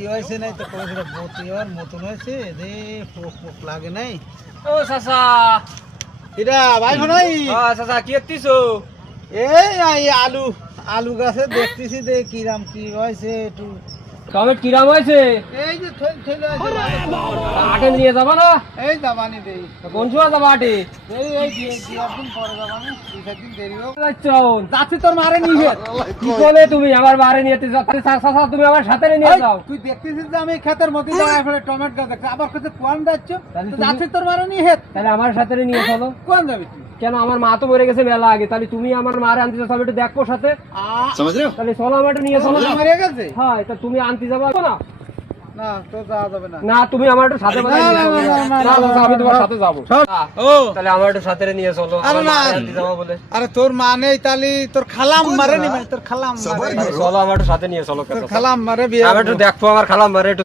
কি হয়েছে নাই তো কইরা বতি আর মতন হয়েছে রে পোক পোক লাগে নাই। ও চাচা এরা ভাই ভাই চাচা কি করতেছো? এই আলু আলু গাছে দেখতেছি দে কিরাম কি হয়েছে একটু টমেট কিরাম হয়েছে? এই যে থইলে আটে নিয়ে যাবা না? এই দাবানি দেই কোন সময় যাবা আটে? এই দিন পরে দাবানি দুই চার দিন দেরি হোক যাচ্ছি তোর মারে নিয়ে কি বলে তুমি আমার মারে নিয়ে চাচা তুমি আমার সাথে নিয়ে যাও। তুই দেখতেছিস যে আমি ক্ষেতের মধ্যে দাঁড়ায় ফেলে টমেটো গাছ দেখছি আবার কাছে কোন যাচ্ছ তাহলে তুমি- যাচ্ছি তোর মারে নিয়ে হেত তাহলে আমার সাথে নিয়ে চলো। কোন যাবি তুই কেন আমার মা তো মরে গেছে মেলা আগে, তাহলে তুমি আমার মারে আনতে যাও একটু দেখবো সাথে, তাহলে চলো আমার একটু নিয়ে চলো। মরে গেছে হ্যাঁ তা তুমি আনতে যাবো না? না তো যাওয়া যাবে না না তুমি আমার একটু সাথে বাজায় নিয়ে যাও। না, চাচা, আমি তোমার সাথে যাবো। ও তাহলে আমার একটু সাথে নিয়ে চলো, আরে আমার না। মারে আনতে যাবো বলে। আরে তোর মা নেই তালি তোর খালাম মারে নি তোর খালাম মারে তাহলে চলো আমার একটু সাথে নিয়ে চলো। তোর খালাম মারে বিয়ে আমি একটু দেখবো আমার খালাম মারে একটু